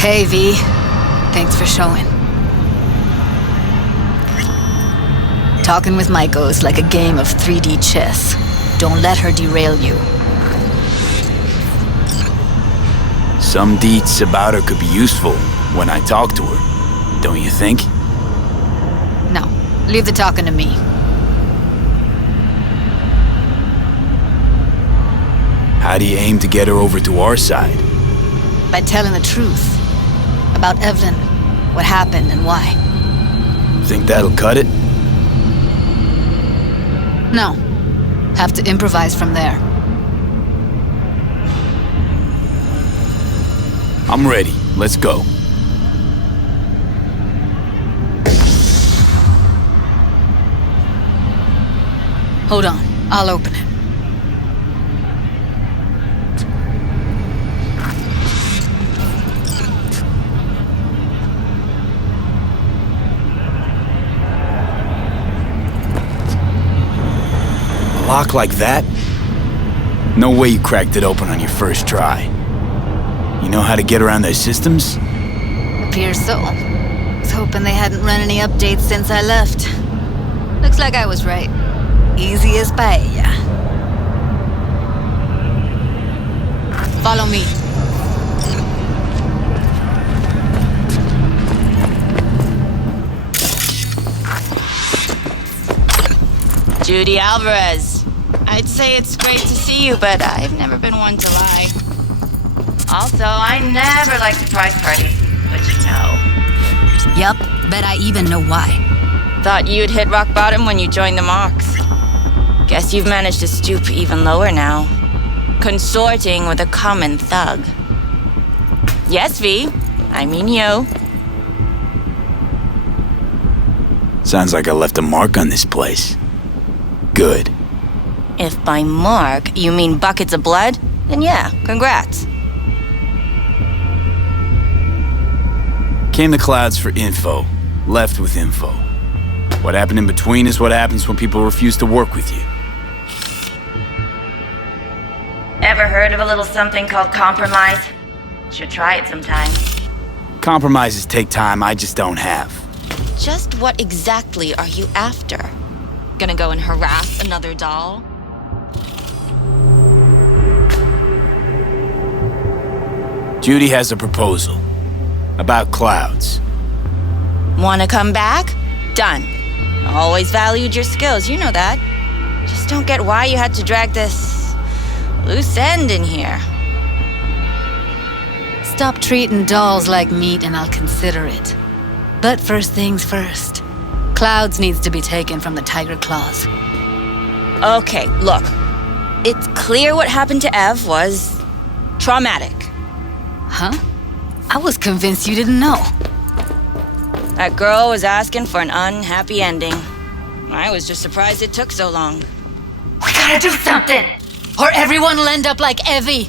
Hey, V. Thanks for showing. Talking with Maiko is like a game of 3D chess. Don't let her derail you. Some deets about her could be useful when I talk to her, don't you think? No, leave the talking to me. How do you aim to get her over to our side? By telling the truth. About Evelyn, what happened and why. Think that'll cut it? No. Have to improvise from there. I'm ready. Let's go. Hold on. I'll open it. A lock like that? No way you cracked it open on your first try. You know how to get around their systems? Appears so. Was hoping they hadn't run any updates since I left. Looks like I was right. Easy as paella. Follow me. Judy Alvarez. I'd say it's great to see you, but I've never been one to lie. Also, I never like surprise parties, but you know. Yup, bet I even know why. Thought you'd hit rock bottom when you joined the Mox. Guess you've managed to stoop even lower now. Consorting with a common thug. Yes, V. I mean you. Sounds like I left a mark on this place. Good. If by mark you mean buckets of blood, then yeah, congrats. Came the clouds for info. Left with info. What happened in between is what happens when people refuse to work with you. Ever heard of a little something called compromise? Should try it sometime. Compromises take time I just don't have. Just what exactly are you after? Gonna go and harass another doll? Judy has a proposal. About clouds. Wanna come back? Done. Always valued your skills, you know that. Just don't get why you had to drag this loose end in here. Stop treating dolls like meat and I'll consider it. But first things first. Clouds needs to be taken from the tiger claws. Okay, look. It's clear what happened to Ev was traumatic. Huh? I was convinced you didn't know. That girl was asking for an unhappy ending. I was just surprised it took so long. We gotta do something! Or everyone will end up like Evie.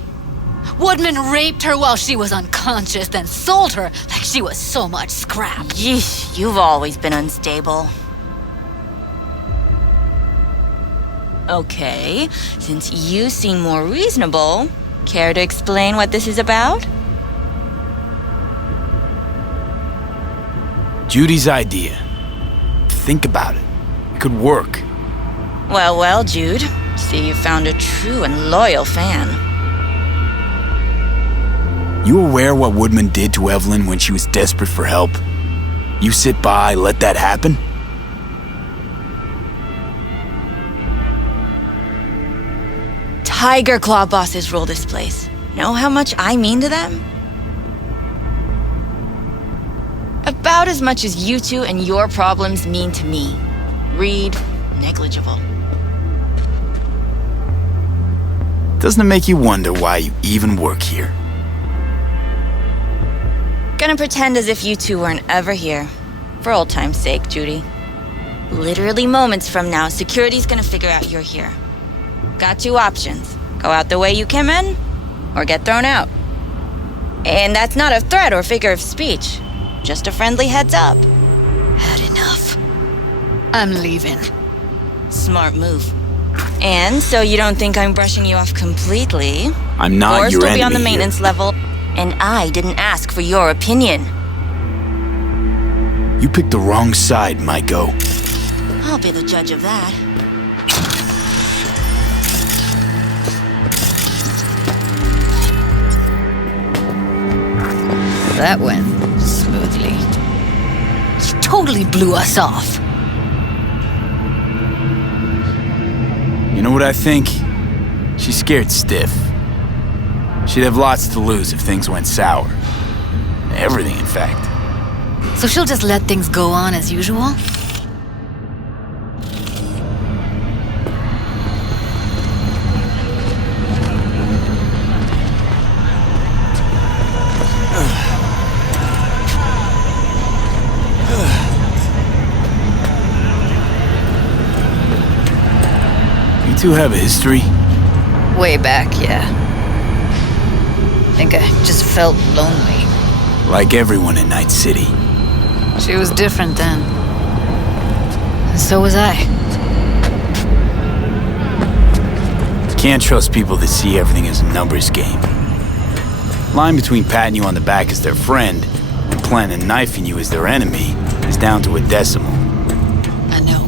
Woodman raped her while she was unconscious, then sold her like she was so much scrap. Yeesh, you've always been unstable. Okay, since you seem more reasonable, care to explain what this is about? Judy's idea. Think about it. It could work. Well, Jude. See, you found a true and loyal fan. You aware what Woodman did to Evelyn when she was desperate for help? You sit by, let that happen? Tiger Claw bosses rule this place. Know how much I mean to them? About as much as you two and your problems mean to me. Read, negligible. Doesn't it make you wonder why you even work here? Gonna pretend as if you two weren't ever here. For old time's sake, Judy. Literally moments from now, security's gonna figure out you're here. Got two options. Go out the way you came in, or get thrown out. And that's not a threat or figure of speech. Just a friendly heads up. Had enough. I'm leaving. Smart move. And so you don't think I'm brushing you off completely. I'm not Forrest your will enemy be on the here. maintenance level. And I didn't ask for your opinion. You picked the wrong side, Maiko. I'll be the judge of that. That went smoothly. She totally blew us off. You know what I think? She's scared stiff. She'd have lots to lose if things went sour. Everything, in fact. So she'll just let things go on as usual? You two have a history? Way back, yeah. I think I just felt lonely. Like everyone in Night City. She was different then. And so was I. Can't trust people that see everything as a numbers game. Line between patting you on the back as their friend and planning knifing you as their enemy is down to a decimal. I know.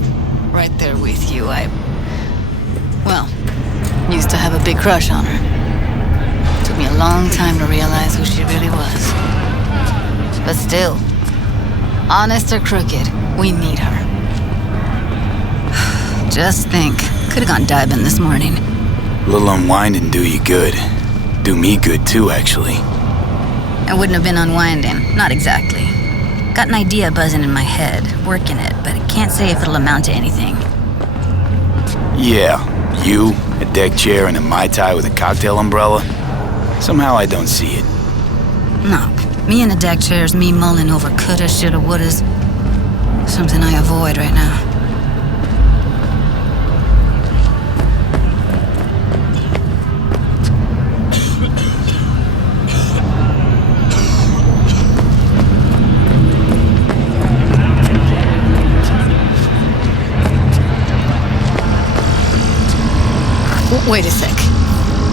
Right there with you, well, used to have a big crush on her. Took me a long time to realize who she really was. But still, honest or crooked, we need her. Just think, could've gone diving this morning. A little unwinding do you good. Do me good too, actually. I wouldn't have been unwinding, not exactly. Got an idea buzzing in my head, working it, but I can't say if it'll amount to anything. Yeah, you, a deck chair, and a Mai Tai with a cocktail umbrella. Somehow I don't see it. No, me in a deck chair's me mulling over coulda, shoulda, wouldas. Something I avoid right now. Wait a sec.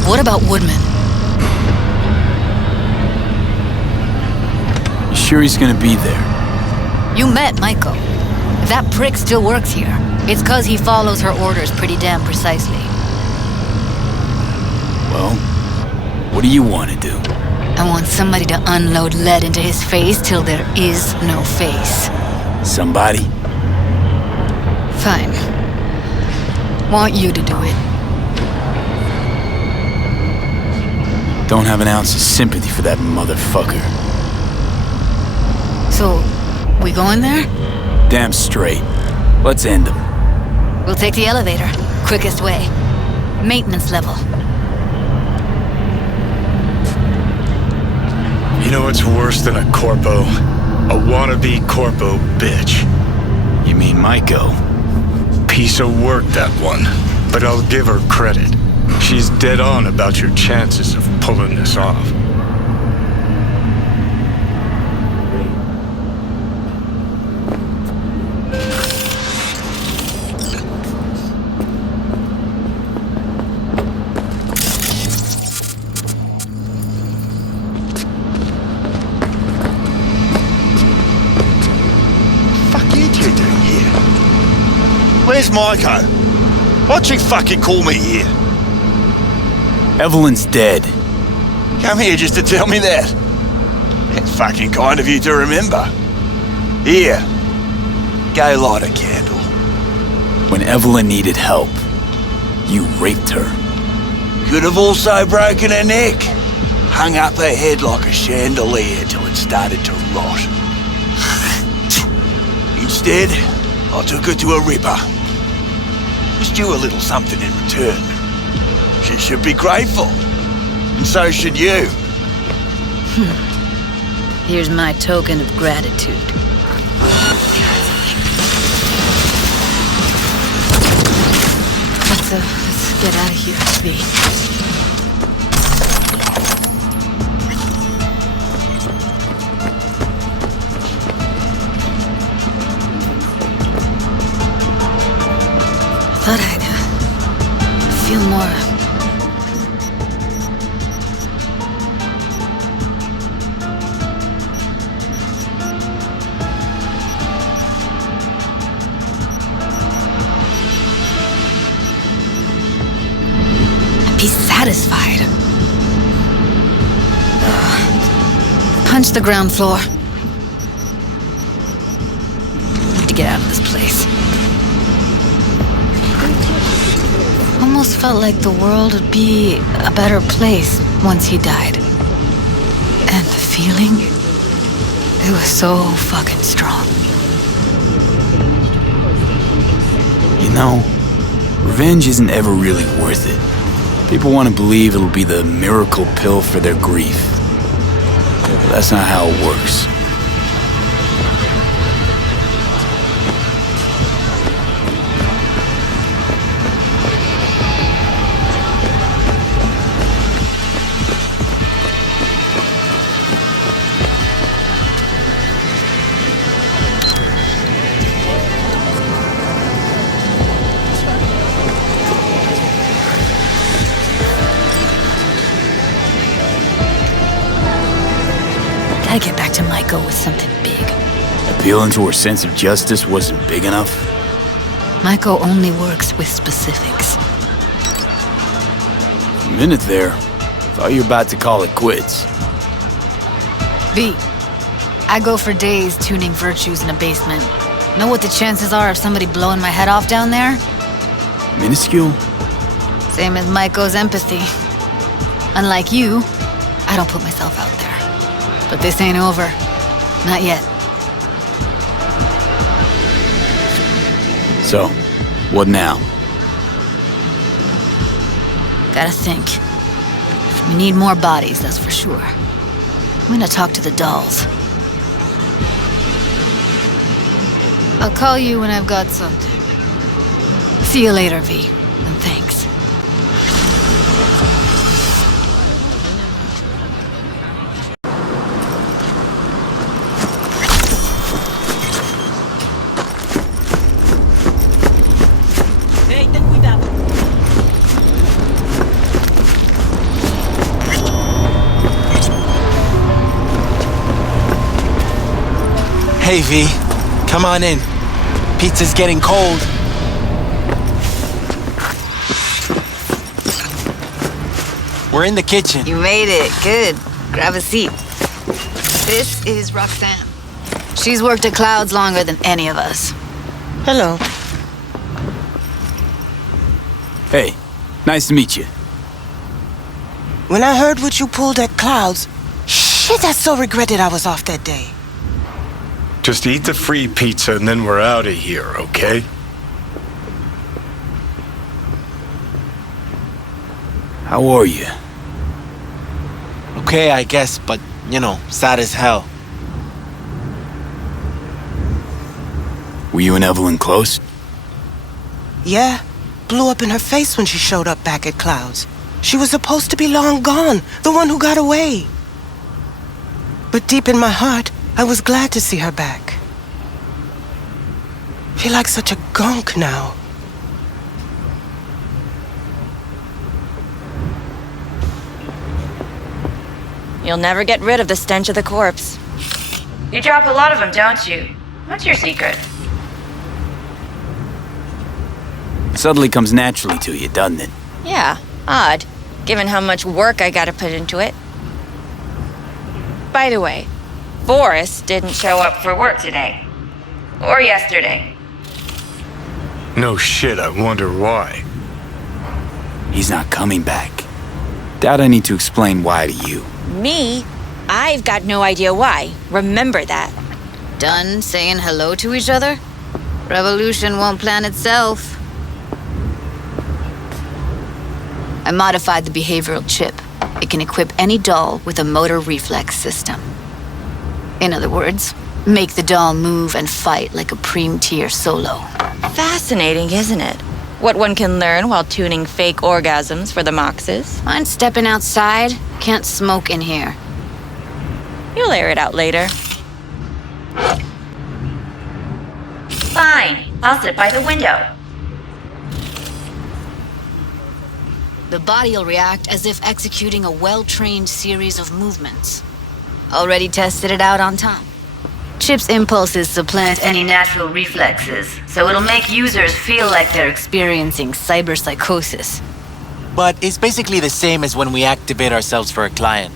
What about Woodman? You sure he's gonna be there? You met Maiko. If that prick still works here, it's 'cause he follows her orders pretty damn precisely. Well, what do you want to do? I want somebody to unload lead into his face till there is no face. Somebody? Fine. Want you to do it. Don't have an ounce of sympathy for that motherfucker. So, we going there? Damn straight. Let's end him. We'll take the elevator. Quickest way. Maintenance level. You know what's worse than a corpo? A wannabe corpo bitch. You mean Maiko? Piece of work, that one. But I'll give her credit. She's dead on about your chances of pulling this off. Fuck you two doing here? Where's Maiko? Why'd she fucking call me here? Evelyn's dead. Come here just to tell me that? That's fucking kind of you to remember. Here, go light a candle. When Evelyn needed help, you raped her. Could have also broken her neck. Hung up her head like a chandelier till it started to rot. Instead, I took her to a ripper. Was due a little something in return. She should be grateful. And so should you. Here's my token of gratitude. Let's get out of here, V. Thought I'd feel more He's satisfied. Punch the ground floor. Need to get out of this place. Almost felt like the world would be a better place once he died. And the feeling, it was so fucking strong. You know, revenge isn't ever really worth it. People want to believe it'll be the miracle pill for their grief. But that's not how it works. Gotta get back to Maiko with something big. Appealing to her sense of justice wasn't big enough? Maiko only works with specifics. A minute there. Thought you were about to call it quits. V, I go for days tuning virtues in a basement. Know what the chances are of somebody blowing my head off down there? Minuscule? Same as Maiko's empathy. Unlike you, I don't put myself out there. But this ain't over. Not yet. So, what now? Gotta think. We need more bodies, that's for sure. I'm gonna talk to the dolls. I'll call you when I've got something. See you later, V. And thanks. Hey V, come on in. Pizza's getting cold. We're in the kitchen. You made it. Good. Grab a seat. This is Roxanne. She's worked at Clouds longer than any of us. Hello. Hey, nice to meet you. When I heard what you pulled at Clouds, shit, I so regretted I was off that day. Just eat the free pizza and then we're out of here, okay? How are you? Okay, I guess, but, you know, sad as hell. Were you and Evelyn close? Yeah, blew up in her face when she showed up back at Clouds. She was supposed to be long gone, the one who got away. But deep in my heart, I was glad to see her back. Feel like such a gunk now. You'll never get rid of the stench of the corpse. You drop a lot of them, don't you? What's your secret? Suddenly comes naturally to you, doesn't it? Yeah, odd, given how much work I gotta put into it. By the way, Forrest didn't show up for work today. Or yesterday. No shit, I wonder why. He's not coming back. Doubt I need to explain why to you. Me? I've got no idea why. Remember that. Done saying hello to each other? Revolution won't plan itself. I modified the behavioral chip. It can equip any doll with a motor reflex system. In other words, make the doll move and fight like a Preem-tier solo. Fascinating, isn't it? What one can learn while tuning fake orgasms for the Moxes. Mind stepping outside? Can't smoke in here. You'll air it out later. Fine, I'll sit by the window. The body'll react as if executing a well-trained series of movements. Already tested it out on Tom. Chip's impulses supplant any natural reflexes, so it'll make users feel like they're experiencing cyberpsychosis. but it's basically the same as when we activate ourselves for a client.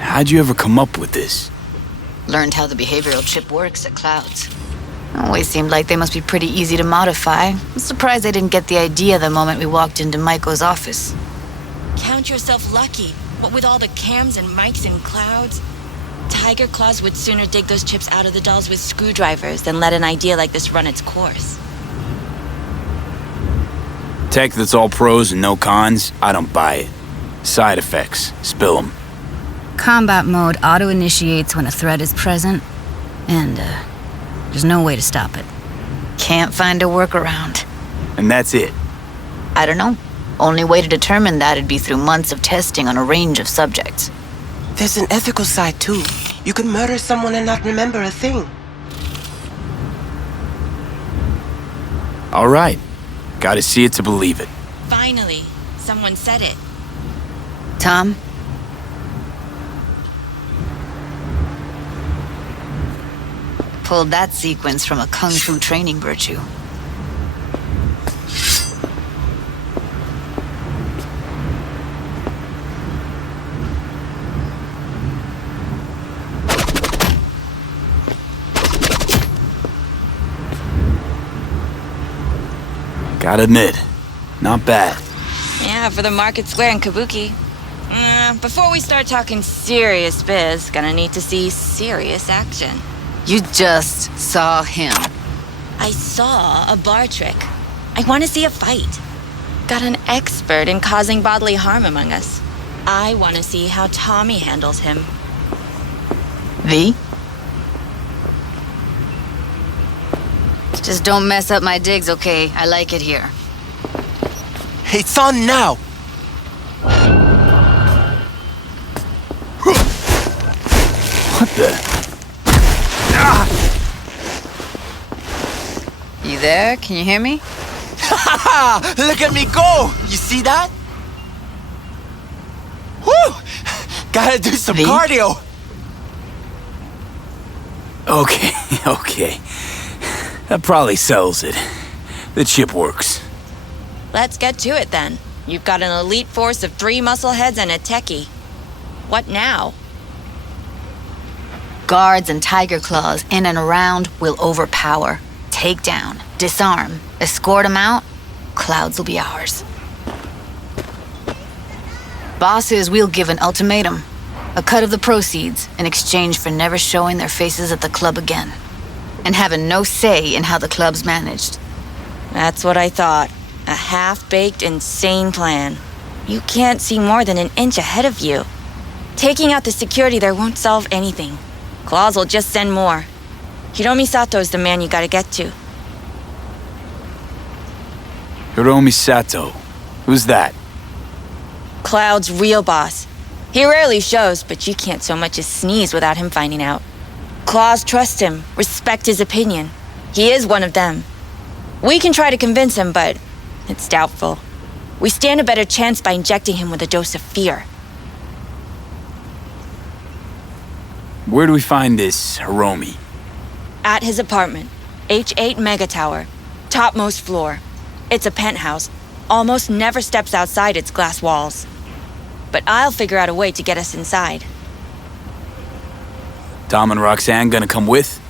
How'd you ever come up with this? Learned how the behavioral chip works at Clouds. Always seemed like they must be pretty easy to modify. I'm surprised I didn't get the idea the moment we walked into Maiko's office. Count yourself lucky. What with all the cams and mics and Clouds? Tiger Claws would sooner dig those chips out of the dolls with screwdrivers than let an idea like this run its course. Tech that's all pros and no cons, I don't buy it. Side effects, spill them. Combat mode auto-initiates when a threat is present, and there's no way to stop it. Can't find a workaround. And that's it. I don't know. Only way to determine that'd be through months of testing on a range of subjects. There's an ethical side, too. You can murder someone and not remember a thing. All right. Gotta see it to believe it. Finally, someone said it. Tom? Pulled that sequence from a kung fu training virtue. Gotta admit, not bad. Yeah, for the Market Square and Kabuki. Before we start talking serious biz, gonna need to see serious action. You just saw him. I saw a bar trick. I want to see a fight. Got an expert in causing bodily harm among us. I want to see how Tommy handles him. V? Just don't mess up my digs, okay? I like it here. It's on now! What the? You there? Can you hear me? Look at me go! You see that? Woo! Gotta do some V? cardio! Okay, okay. That probably sells it. The chip works. Let's get to it then. You've got an elite force of 3 muscleheads and a techie. What now? Guards and tiger claws in and around will overpower. Take down, disarm, escort them out. Clouds will be ours. Bosses, we'll give an ultimatum. A cut of the proceeds in exchange for never showing their faces at the club again. And having no say in how the club's managed. That's what I thought. A half-baked, insane plan. You can't see more than an inch ahead of you. Taking out the security there won't solve anything. Claws will just send more. Hiromi Sato's the man you gotta get to. Hiromi Sato. Who's that? Cloud's real boss. He rarely shows, but you can't so much as sneeze without him finding out. Claws trust him, respect his opinion. He is one of them. We can try to convince him, but it's doubtful. We stand a better chance by injecting him with a dose of fear. Where do we find this Hiromi? At his apartment, H8 Mega Tower, topmost floor. It's a penthouse, almost never steps outside its glass walls. But I'll figure out a way to get us inside. Tom and Roxanne gonna come with?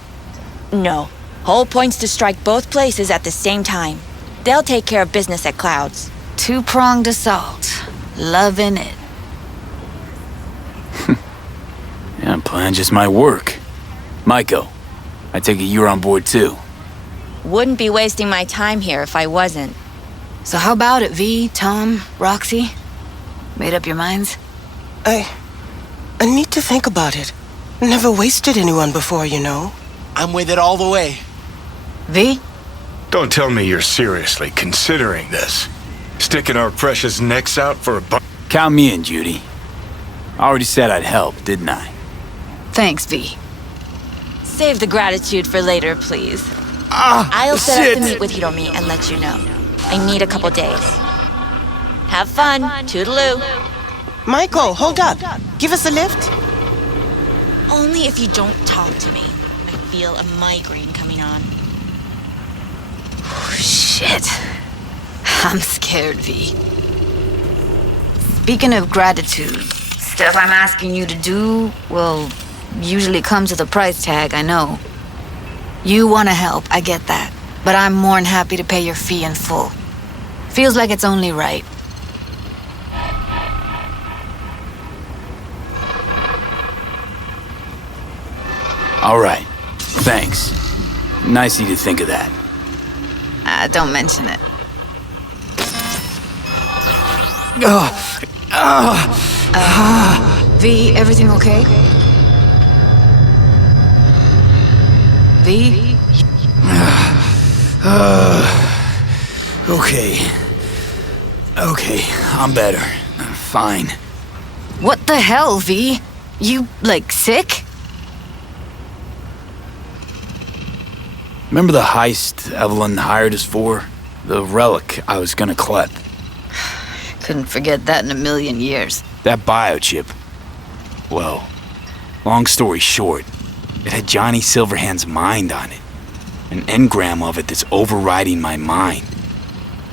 No. Whole point's to strike both places at the same time. They'll take care of business at Clouds. Two-pronged assault. Loving it. Yeah, plan just might work. Maiko, I take it you're on board too. Wouldn't be wasting my time here if I wasn't. So how about it, V, Tom, Roxy? Made up your minds? I need to think about it. Never wasted anyone before, you know. I'm with it all the way. V? Don't tell me you're seriously considering this. Sticking our precious necks out for a Count me in, Judy. I already said I'd help, didn't I? Thanks, V. Save the gratitude for later, please. I'll set up the meet with Hiromi and let you know. I need a couple days. Have fun. Toodaloo. Michael, hold up. Give us a lift. Only if you don't talk to me. I feel a migraine coming on. Shit. I'm scared, V. Speaking of gratitude, stuff I'm asking you to do, well, usually comes with a price tag, I know. You want to help, I get that. But I'm more than happy to pay your fee in full. Feels like it's only right. All right. Thanks. Nice of you to think of that. Don't mention it. V, everything okay? V? Okay, I'm better. I'm fine. What the hell, V? You, like, sick? Remember the heist Evelyn hired us for? The relic I was gonna collect. Couldn't forget that in a million years. That biochip. Well, long story short, it had Johnny Silverhand's mind on it. An engram of it that's overriding my mind.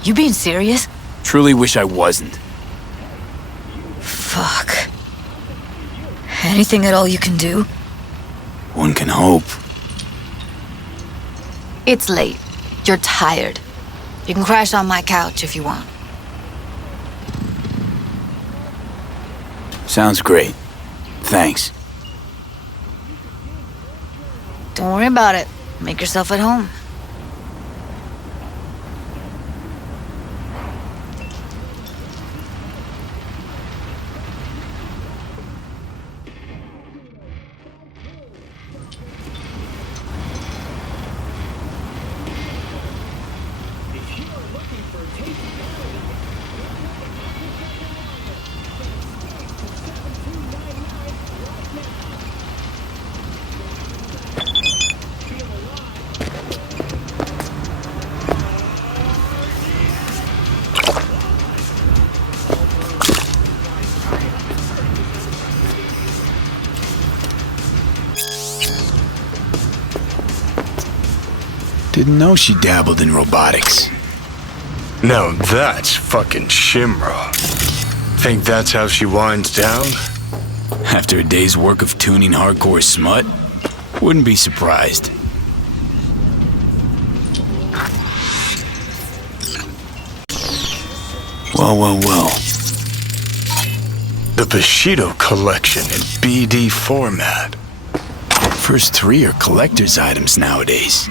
You being serious? Truly wish I wasn't. Fuck. Anything at all you can do? One can hope. It's late. You're tired. You can crash on my couch if you want. Sounds great. Thanks. Don't worry about it. Make yourself at home. Didn't know she dabbled in robotics. Now that's fucking Shimra. Think that's how she winds down? After a day's work of tuning hardcore smut, wouldn't be surprised. Well. The Bushido collection in BD format. First 3 are collector's items nowadays.